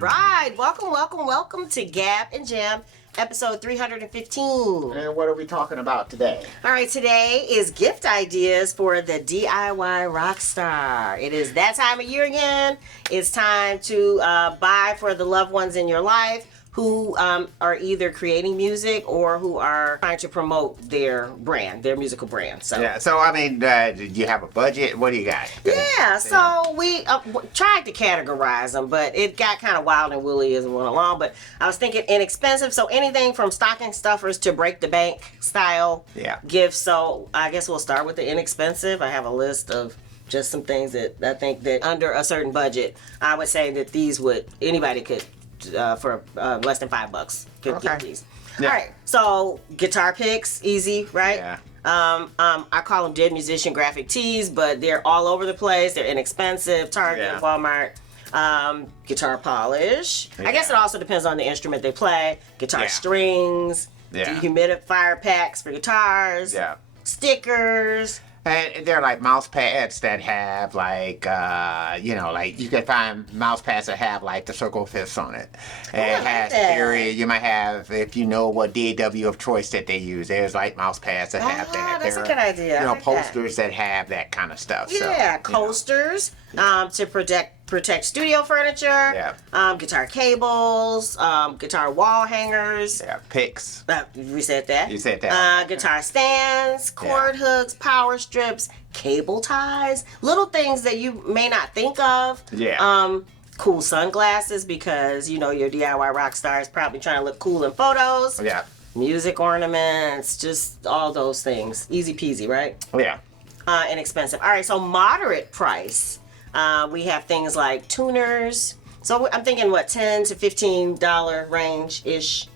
right, welcome to Gab and Jam, episode 315. And what are we talking about today? All right, today is gift ideas for the DIY Rockstar. It is that time of year again. It's time to buy for the loved ones in your life who are either creating music or who are trying to promote their brand, their musical brand. So Yeah, so I mean, do you have a budget? What do you got? yeah, so we tried to categorize them, but it got kind of wild and woolly as it went along. But I was thinking inexpensive, so anything from stocking stuffers to break the bank style gifts. So I guess we'll start with the inexpensive. I have a list of just some things that I think that under a certain budget, I would say that these anybody could, for less than $5 could get these. Yeah. All right, so guitar picks, easy, right? Yeah. I call them dead musician graphic tees, but they're all over the place. They're inexpensive. Target, Walmart. Guitar polish. I guess it also depends on the instrument they play. Guitar strings. Dehumidifier packs for guitars. Yeah. Stickers. And they're like mouse pads that have like, like you can find mouse pads that have like the circle fifths on it. And it has period. You might have, if you know what DAW of choice that they use, there's like mouse pads that have that. That's a good idea. You know, posters that have that kind of stuff. Yeah, so, coasters to protect studio furniture. Guitar cables, guitar wall hangers. Yeah, picks. We said that. You said that. Guitar stands, cord hooks, power strips, cable ties, little things that you may not think of. Yeah. Cool sunglasses because your DIY rock star is probably trying to look cool in photos. Yeah. Music ornaments, just all those things. Easy peasy, right? Yeah. Inexpensive. All right, so moderate price. We have things like tuners. So I'm thinking what, $10 to $15 range ish.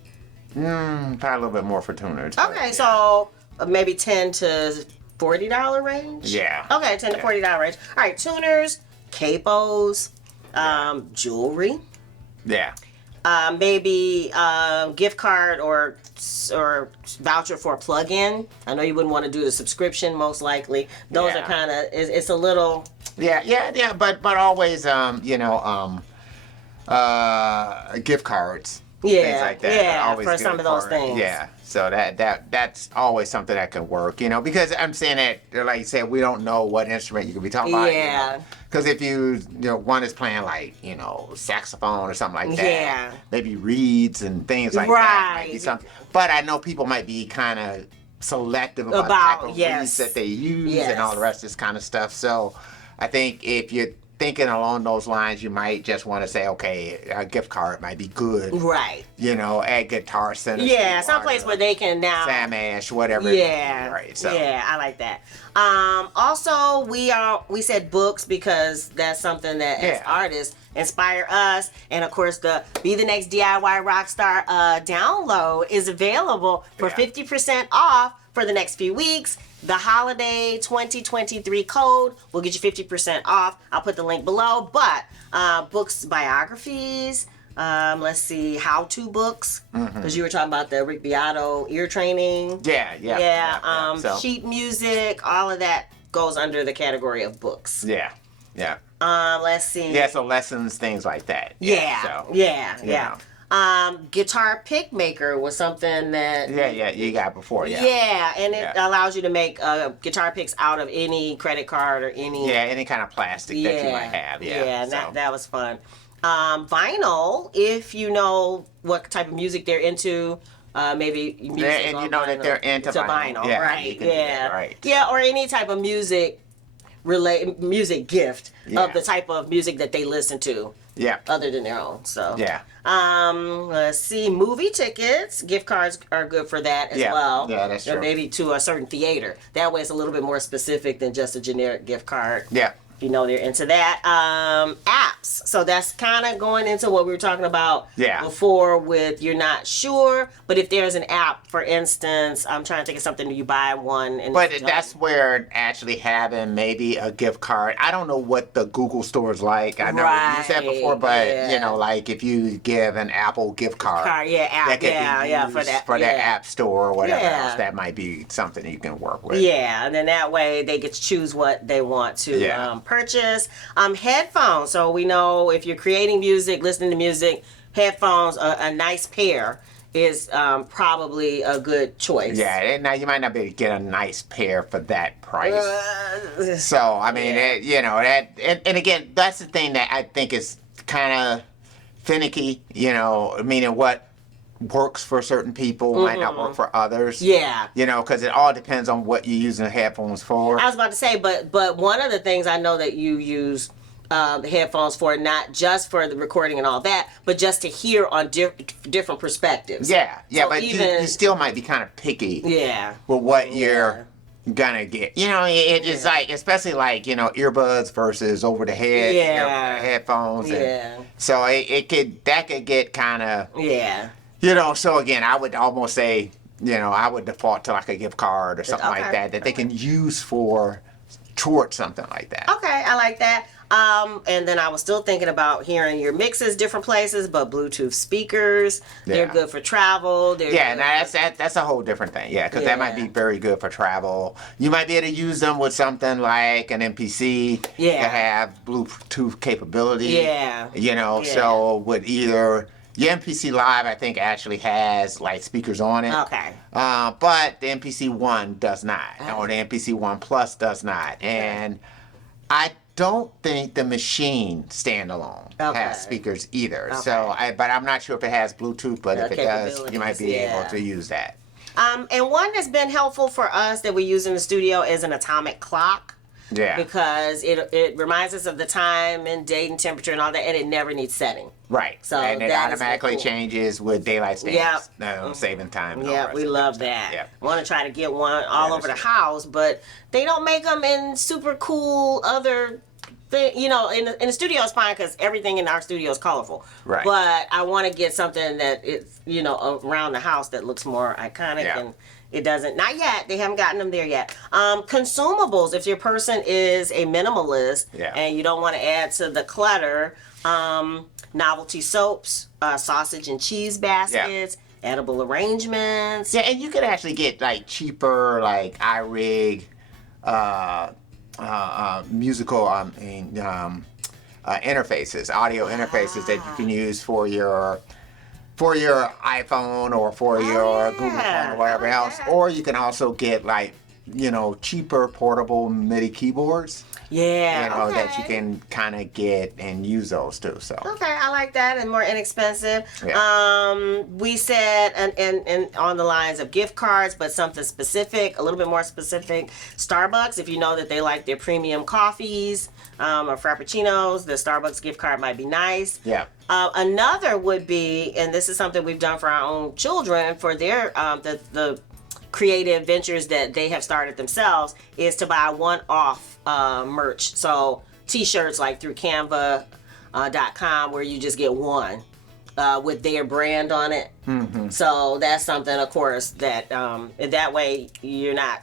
Probably a little bit more for tuners. Okay, so maybe $10 to $40 range. Yeah. Okay, $10 to $40 range. All right, tuners, capos, jewelry. Yeah. Maybe gift card or voucher for a plug-in. I know you wouldn't want to do the subscription, most likely. Those are kind of, it's a little. Yeah, but always, gift cards. Things like that. Yeah, always for some of those things. Yeah, so that's always something that can work, because I'm saying that, like you said, we don't know what instrument you could be talking about. Yeah. Because if one is playing like, saxophone or something like that. Yeah. Maybe reeds and things like that might be something. But I know people might be kind of selective about the type of reeds that they use and all the rest of this kind of stuff. So I think if you're thinking along those lines, you might just want to say, okay, a gift card might be good. Right. At Guitar Center. Yeah, someplace where they can now. Sam Ash, whatever. Yeah. Right. So. Yeah, I like that. Also, we said books because that's something that as artists inspire us. And of course, the Be the Next DIY Rockstar download is available for 50% off for the next few weeks. The holiday 2023 code will get you 50% off. I'll put the link below. But books, biographies, let's see, how-to books. Because you were talking about the Rick Beato ear training. Yeah. So. Sheet music, all of that goes under the category of books. Yeah. Let's see. Yeah, so lessons, things like that. Yeah. Guitar pick maker was something that you got before. And it allows you to make guitar picks out of any credit card or any kind of plastic that you might have. That was fun. Vinyl, if you know what type of music they're into, maybe music and you know that they're into vinyl. Right. Or any type of music gift of the type of music that they listen to. Yeah. Other than their own. So. Yeah. Let's see. Movie tickets. Gift cards are good for that as well. Yeah, that's true. Maybe to a certain theater. That way it's a little bit more specific than just a generic gift card. Yeah. If you know they're into that. Apps. So that's kind of going into what we were talking about before with you're not sure. But if there's an app, for instance, I'm trying to think of something that you buy one. But that's where actually having maybe a gift card. I don't know what the Google store is like. I never used that before. But, like if you give an Apple gift card. App. For that app store or whatever else, that might be something you can work with. Yeah. And then that way they get to choose what they want to purchase. purchase headphones. So we know if you're creating music, listening to music, headphones, a nice pair is probably a good choice. Yeah, now you might not be able to get a nice pair for that price. So, I mean, and again, that's the thing that I think is kind of finicky, meaning what works for certain people might not work for others. Yeah. Because it all depends on what you're using the headphones for. I was about to say, but one of the things I know that you use the headphones for, not just for the recording and all that, but just to hear on different perspectives. Yeah, so but you still might be kind of picky. Yeah. With what you're gonna get. It's like, especially like, earbuds versus over the head headphones. And so that could get kind of. Yeah. So again, I would almost say, I would default to like a gift card or something like that they can use towards something like that. Okay, I like that. And then I was still thinking about hearing your mixes different places, but Bluetooth speakers, they're good for travel. That's a whole different thing. Yeah, because that might be very good for travel. You might be able to use them with something like an MPC that have Bluetooth capability. Yeah. So with either... Your MPC Live, I think, actually has like speakers on it. Okay. But the MPC One does not, or the MPC One Plus does not, and I don't think the machine standalone has speakers either. Okay. So, but I'm not sure if it has Bluetooth. But if it does, you might be able to use that. And one that's been helpful for us that we use in the studio is an atomic clock. Yeah. Because it reminds us of the time and date and temperature and all that, and it never needs setting. Right. So and it automatically changes with daylight savings. Yep. Saving time. Yeah, we love that. Yep. I want to try to get one all over the house, but they don't make them in super cool other thing. In the studio it's fine because everything in our studio is colorful. Right. But I want to get something that is, around the house that looks more iconic and. It doesn't, not yet. They haven't gotten them there yet. Consumables, if your person is a minimalist and you don't want to add to the clutter, novelty soaps, sausage and cheese baskets, edible arrangements. Yeah, and you could actually get like cheaper, like iRig, musical interfaces, audio interfaces that you can use for your iPhone or for your Google phone or whatever else. Or you can also get like, cheaper portable MIDI keyboards. Yeah. That you can kind of get and use those too. So. Okay, I like that, and more inexpensive. Yeah. We said, and on the lines of gift cards, but something specific, a little bit more specific. Starbucks, if you know that they like their premium coffees or frappuccinos, the Starbucks gift card might be nice. Yeah. Another would be, and this is something we've done for our own children for their the creative ventures that they have started themselves, is to buy one-off merch. So T-shirts like through Canva.com where you just get one with their brand on it. Mm-hmm. So that's something, of course, that that way you're not,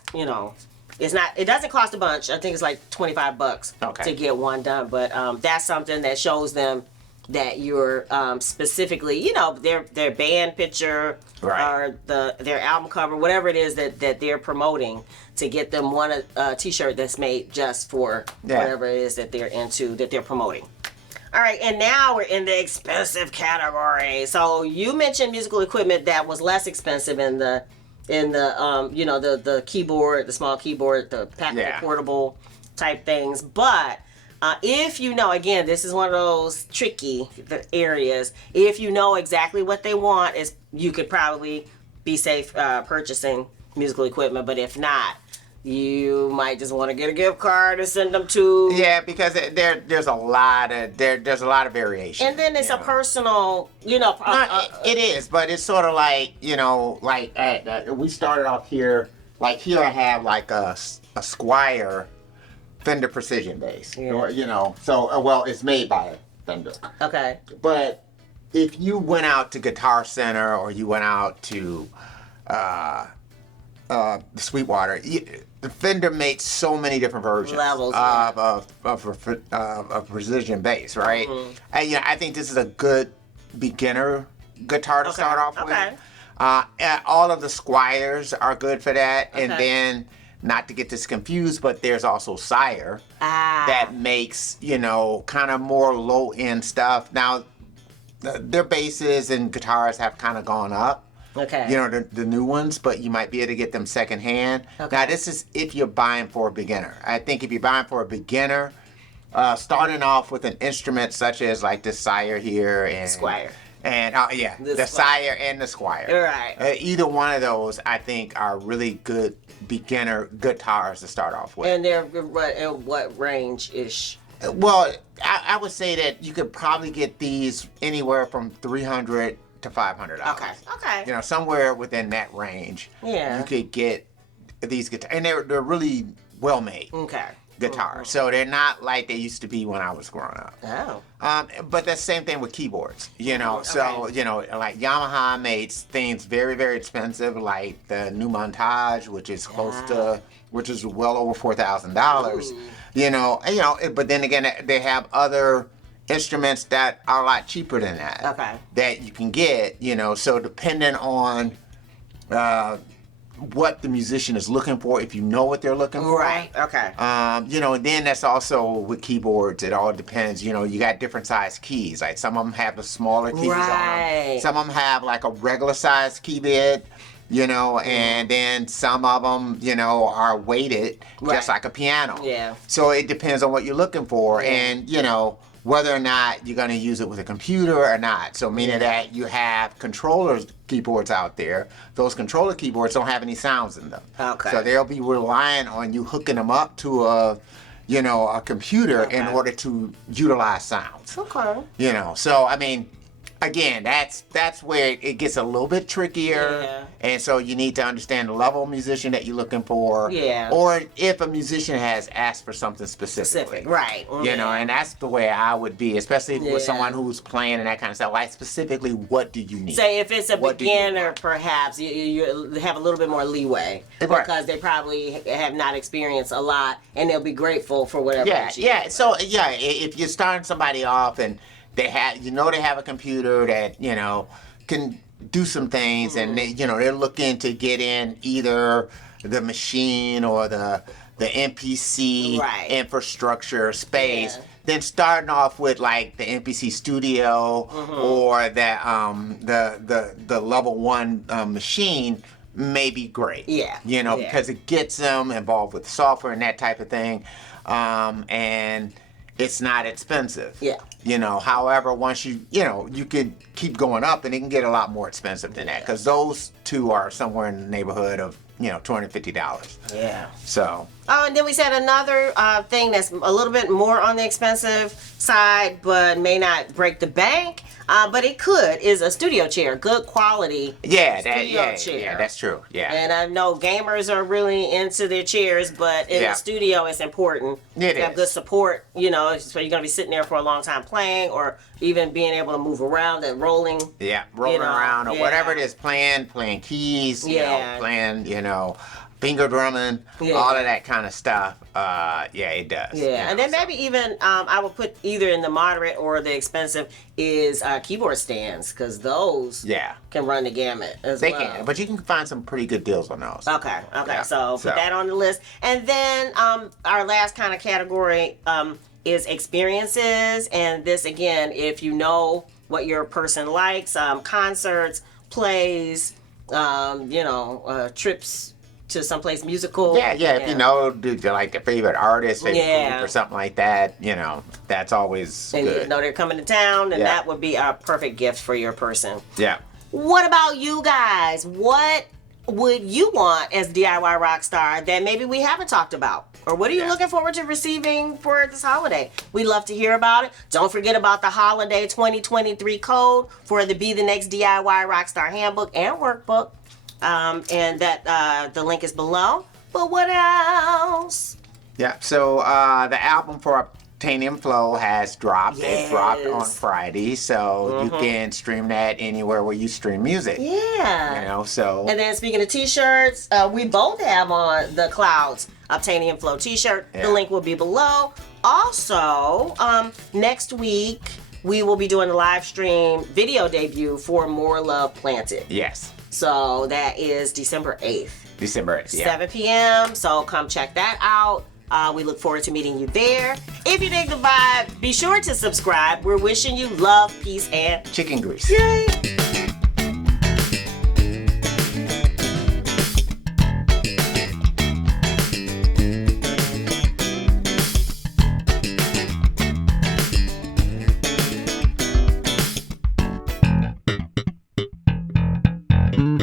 it doesn't cost a bunch. I think it's like $25 to get one done. But that's something that shows them that you're specifically, their band picture or their album cover, whatever it is that they're promoting, to get them one T-shirt that's made just for whatever it is that they're into, that they're promoting. All right, and now we're in the expensive category. So you mentioned musical equipment that was less expensive in the the keyboard, the small keyboard, the packable portable type things, but if again, this is one of those tricky areas. If you know exactly what they want, you could probably be safe purchasing musical equipment. But if not, you might just want to get a gift card and send them to. Yeah, because there's a lot of variation. And then it's a personal, it is, but it's sort of like we started off here. Like here, I have like a Squier Fender Precision bass, so it's made by Fender. Okay. But if you went out to Guitar Center or you went out to Sweetwater, the Fender made so many different versions of precision bass, right? Mm-hmm. And I think this is a good beginner guitar to start off with. All of the Squiers are good for that, and then not to get this confused, but there's also Sire that makes, you know, kind of more low-end stuff. Now, their basses and guitars have kind of gone up. Okay. You know, the new ones, but you might be able to get them secondhand. Okay. Now, this is if you're buying for a beginner. I think if you're buying for a beginner, starting off with an instrument such as like the Sire here and Squire. And the Sire and the Squire. Right. Either one of those, I think, are really good beginner guitars to start off with. And they're in what range-ish? Well, I would say that you could probably get these anywhere from $300 to $500. Okay. You know, somewhere within that range. Yeah. You could get these guitars, and they're really well made. Okay. Guitars. So they're not like they used to be when I was growing up. Oh. But that's the same thing with keyboards, you know. So, you know, like Yamaha made things very, very expensive, like the new Montage, which is which is well over $4,000. You know, but then again, they have other instruments that are a lot cheaper than that. Okay. That you can get, you know. So depending on what the musician is looking for, if you know what they're looking for. Right, okay. You know, and then that's also with keyboards, it all depends. You know, you got different size keys. Like some of them have the smaller keys on them. Some of them have like a regular size key bed, you know, and then some of them, you know, are weighted just like a piano. Yeah. So it depends on what you're looking for and, you know, whether or not you're going to use it with a computer or not. So meaning that you have controllers keyboards out there. Those controller keyboards don't have any sounds in them. Okay. So they'll be relying on you hooking them up to a computer in order to utilize sounds. Okay. You know, so I mean, again, that's where it gets a little bit trickier. Yeah. And so you need to understand the level of musician that you're looking for. Yeah. Or if a musician has asked for something specific. Right. You know, and that's the way I would be, especially with someone who's playing and that kind of stuff. Like specifically, what do you need? Say if it's a beginner, perhaps you have a little bit more leeway because they probably have not experienced a lot, and they'll be grateful for whatever. So if you're starting somebody off and they have, they have a computer that can do some things, and they're looking to get in either the machine or the MPC infrastructure space. Then starting off with like the MPC Studio or the level 1 machine may be great. Because it gets them involved with software and that type of thing, and it's not expensive. However, once you could keep going up, and it can get a lot more expensive than that, because those two are somewhere in the neighborhood of $250. So. Oh, and then we said another thing that's a little bit more on the expensive side, but may not break the bank. But it could, is a studio chair, good quality. Chair. That's true. And I know gamers are really into their chairs, but in the studio, it's important to have good support. So you're gonna be sitting there for a long time playing, or even being able to move around and rolling. Rolling around or whatever it is, playing keys. Playing finger drumming, all of that kind of stuff. It does. And then maybe even I would put either in the moderate or the expensive is keyboard stands, because those can run the gamut as well. They can, but you can find some pretty good deals on those. Okay. So put that on the list. And then our last kind of category is experiences, and this again, if you know what your person likes, concerts, plays, trips to someplace musical. If you know, like their favorite artist, favorite group or something like that, that's always and good. You know they're coming to town, and that would be a perfect gift for your person. What about you guys? What would you want as DIY Rockstar that maybe we haven't talked about? Or what are you looking forward to receiving for this holiday? We'd love to hear about it. Don't forget about the Holiday 2023 code for the Be the Next DIY Rockstar Handbook and Workbook. And that the link is below. But what else? So the album for Obtanium Flow has dropped. It dropped on Friday, so you can stream that anywhere where you stream music. So. And then speaking of t-shirts, we both have on the Clouds Obtanium Flow t-shirt. The link will be below. Also, next week we will be doing a live stream video debut for More Love Planted. So that is December 8th. December 8th, yeah. 7 p.m. So come check that out. We look forward to meeting you there. If you dig the vibe, be sure to subscribe. We're wishing you love, peace, and chicken grease. Yay!